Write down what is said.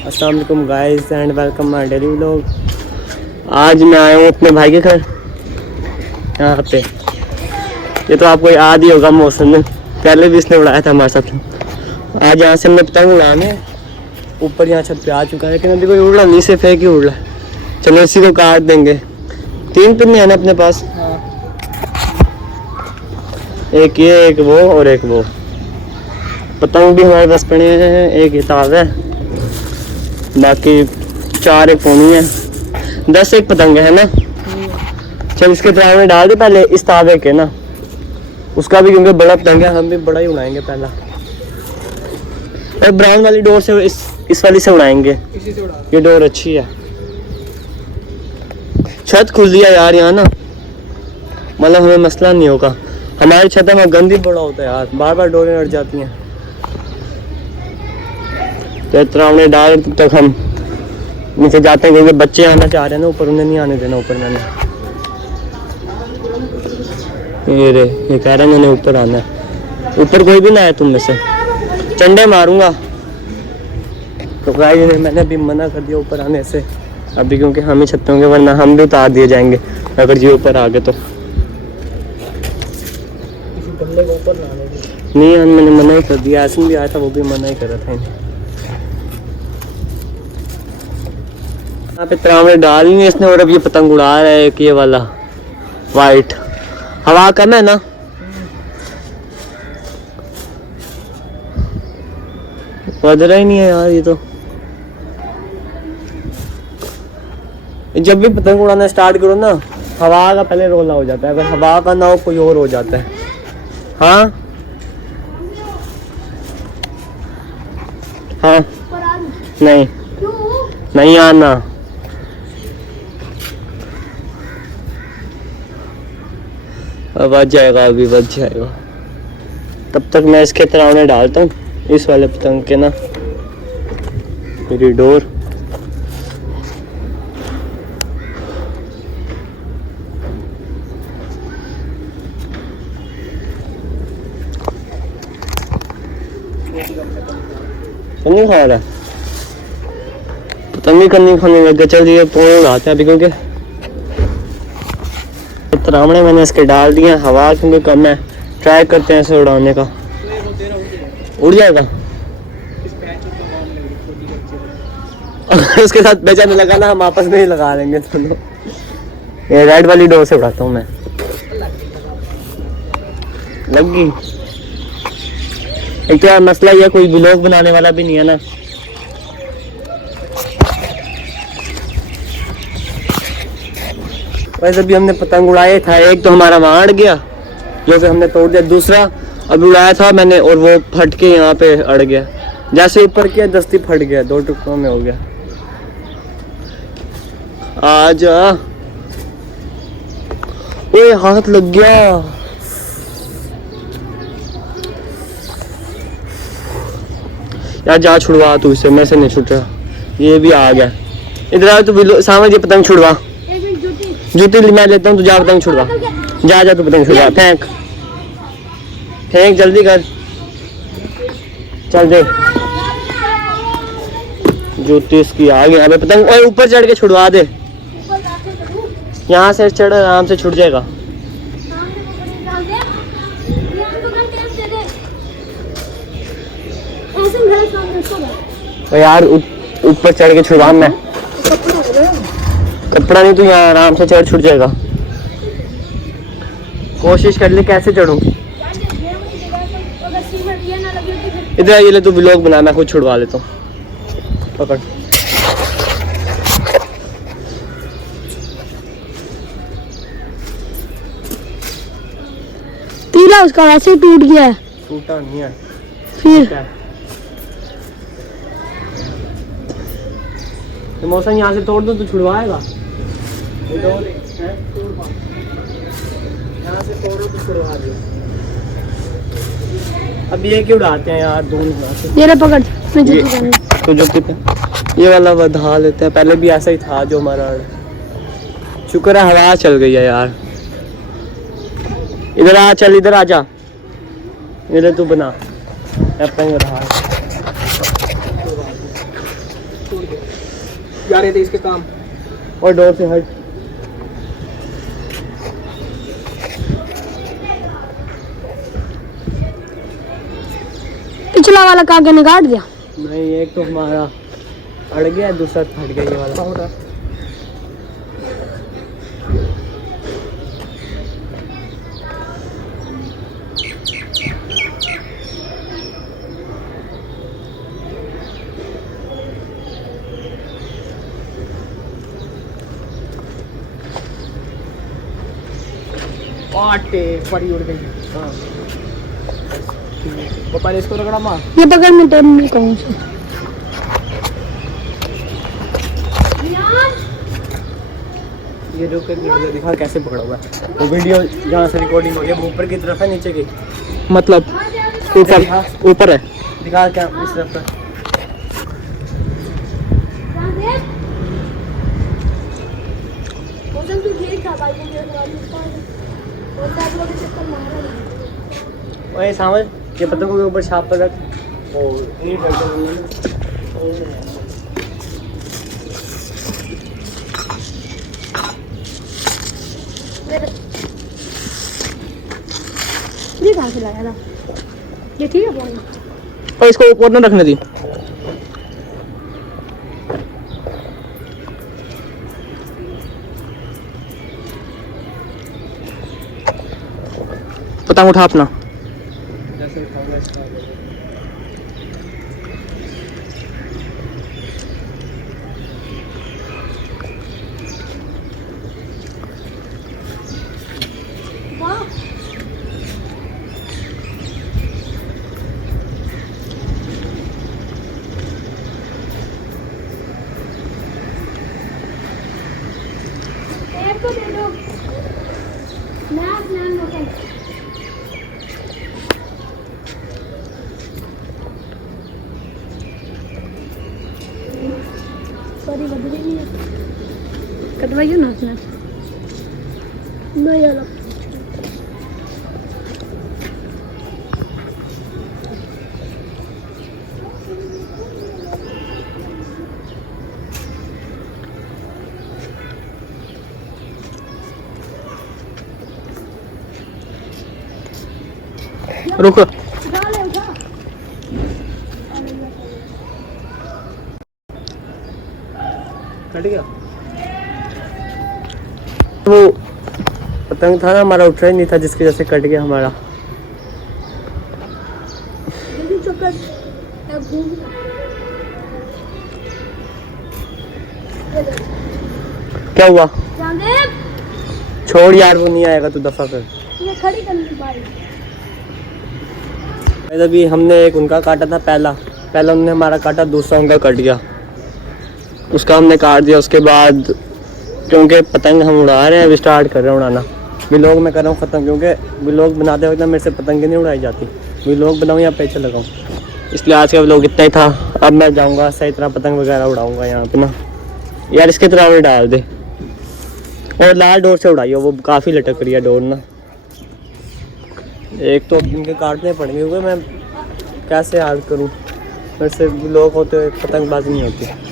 अस्सलाम वालेकुम guys and welcome my daily vlog. आज मैं आया हूँ अपने भाई के घर यहाँ पे। ये तो आपको याद ही होगा, मौसम में पहले भी इसने उड़ाया था हमारे साथ। आज यहाँ से हमने पतंग उड़ाने ऊपर यहाँ छत पे आ चुका है, लेकिन अभी कोई उड़ रहा नहीं, सिर्फ एक ही उड़ रहा है। चलो इसी को काट देंगे। 3 पिन है ना अपने पास, एक ये एक वो और एक वो। पतंग भी हमारे पास पड़े हैं, एक हिसाब है, बाकी 4 एक पोनी है, 10 एक पतंग है ना। चल इसके ताव में डाल दे पहले इस तावे के ना, उसका भी क्योंकि बड़ा पतंग है, हम भी बड़ा ही उड़ाएंगे पहला। और ब्राउन वाली डोर से इस वाली से उड़ाएंगे, ये डोर अच्छी है। छत खुल दिया यार यहाँ ना, मतलब हमें मसला नहीं होगा। हमारी छत में गंदी बड़ा होता है यार, बार बार डोरें अड़ जाती हैं। तो तरावने डाल तब तक हम नीचे जाते हैं, क्योंकि बच्चे आना चाह रहे हैं ना ऊपर, उन्हें नहीं आने देना ऊपर। मैंने ये कह रहे हैं मैंने ऊपर आना है। ऊपर कोई भी ना आए तुम में से, चंडे मारूंगा। तो गाइस मैंने अभी मना कर दिया ऊपर आने से अभी, क्योंकि हम ही छत पे होंगे, वरना हम भी उतार दिए जाएंगे अगर जी ऊपर आ गए तो। नहीं मैंने मना ही कर दिया, ऐसे भी आया था, वो भी मना ही कर रहा था। यहाँ पे तरावने डाली है इसने, और अब ये पतंग उड़ा रहा है एक ये वाला वाइट। हवा कम है ना, बज रहा ही नहीं है यार ये तो। जब भी पतंग उड़ाना स्टार्ट करो ना, हवा का पहले रोला हो जाता है, अगर हवा का ना हो कोई और हो जाता है। हाँ हाँ नहीं नहीं आना, बच जाएगा, अभी बच जाएगा। तब तक मैं इसके तरावने डालता हूँ इस वाले पतंग के ना, मेरी डोर। नहीं खा रहा, पतंग ही करनी खाने लग गया। चल ये पोने उड़ाते हैं अभी, क्योंकि तरावने मैंने इसके डाल दिए। हवा क्योंकि कम है, ट्राई करते हैं इसे उड़ाने का। उड़ जाएगा उसके साथ बेचा नहीं लगा ना, हम आपस में ही लगा लेंगे दोनों। ये रेड वाली डोर से उड़ाता हूँ मैं। लग गई। एक तो यार मसला ये, कोई ब्लॉग बनाने वाला भी नहीं है ना। वैसे भी हमने पतंग उड़ाया था, एक तो हमारा वहां अड़ गया जो कि हमने तोड़ दिया, दूसरा अभी उड़ाया था मैंने और वो फट के यहाँ पे अड़ गया। जैसे ऊपर किया दस्ती फट गया, 2 टुकड़ों में हो गया। आजा, ओए हाथ लग गया। यार जा छुड़वा तू इसे, मैं से नहीं छुट रहा। ये भी आ गया, इधर आ तू, सामने ये पतंग छुड़वा। जूती मैं लेता हूँ, तू जा पतंग छुड़वा। जा तू पतंग छुड़वा, फेंक फेंक जल्दी कर, चल दे। जूती इसकी आ गया। अबे पतंग ओए ऊपर चढ़ के छुड़वा दे, यहाँ से चढ़, आराम से छुट जाएगा। यार ऊपर चढ़ के छुड़वा, मैं कपड़ा नहीं, तू यहाँ आराम से चढ़, छुट जाएगा। कोशिश कर ले कैसे चढ़ूं। इधर ये ले, तू व्लॉग बना, मैं खुद छुड़वा लेता हूँ। पकड़। तीला उसका वैसे टूट गया है। टूटा नहीं है फिर तो मौसम यहाँ से तोड़ दो तो छुड़वाएगा। यहाँ से तोड़ो तो छुड़वा दो। अब ये क्यों उड़ाते हैं यार, दोनों ये ले पकड़, मैं जूती ये- पहनूं। तो जो ये वाला बढ़ा लेते हैं, पहले भी ऐसा ही था जो हमारा। शुक्र है हवा चल गई है यार। इधर आ, चल इधर आ जा, इधर तू बना। पतंग रहा जा रहे थे इसके काम। और डोर से हट। पिछला वाला काके ने काट दिया। नहीं, एक तो हमारा अड़ गया, दूसरा फट गया ये वाला। होता पाटे पड़ी उड़ गई। हाँ वो पहले इसको रगड़ा मार। ये पकड़ मैं तेरे नहीं कहूँ से। ये जो दिखा कैसे पकड़ा हुआ है। वो वीडियो जहाँ से रिकॉर्डिंग हो रही है वो ऊपर की तरफ है, नीचे की मतलब ऊपर ऊपर है। दिखा क्या इस तरफ का। ओए सामल, ये पतंगों के ऊपर छाप पर रख। ओ ये ये कहाँ से लाया था? ये ठीक है बोल। और इसको ऊपर ना रखने दी। पतंग उठा अपना। जैसे खाऊंगा इसका एक तो दे दो। ना होटल। सॉरी बदली नहीं है। कटवाइयो ना अपना। नहीं अलग। रुक। कट गया वो पतंग था ना हमारा, उठ रहा ही नहीं था जिसकी वजह से कट गया हमारा। क्या हुआ? छोड़ यार, वो नहीं आएगा, तू दफा कर। ये खड़ी करनी बारी। अभी हमने एक उनका काटा था, पहला उन्होंने हमारा काटा, दूसरा उनका कट गया, उसका हमने काट दिया। उसके बाद क्योंकि पतंग हम उड़ा रहे हैं, अभी स्टार्ट कर रहे हैं उड़ाना। व्लॉग में कर रहा हूँ ख़त्म, क्योंकि व्लॉग बनाते वक्त मेरे से पतंग नहीं उड़ाई जाती। व्लॉग बनाऊँ या पैसे लगाऊँ, इसलिए आज का व्लॉग इतना ही था। अब मैं जाऊँगा सही तरह पतंग वगैरह उड़ाऊँगा यहाँ पे ना। यार इसके तरह डाल दे, और लाल डोर से उड़ाइयो, वो काफ़ी लटक रही है डोर ना। एक तो इनके काटने पड़ेंगे, मैं कैसे याद करूँ, मेरे से व्लॉग होते हुए पतंगबाजी नहीं होती।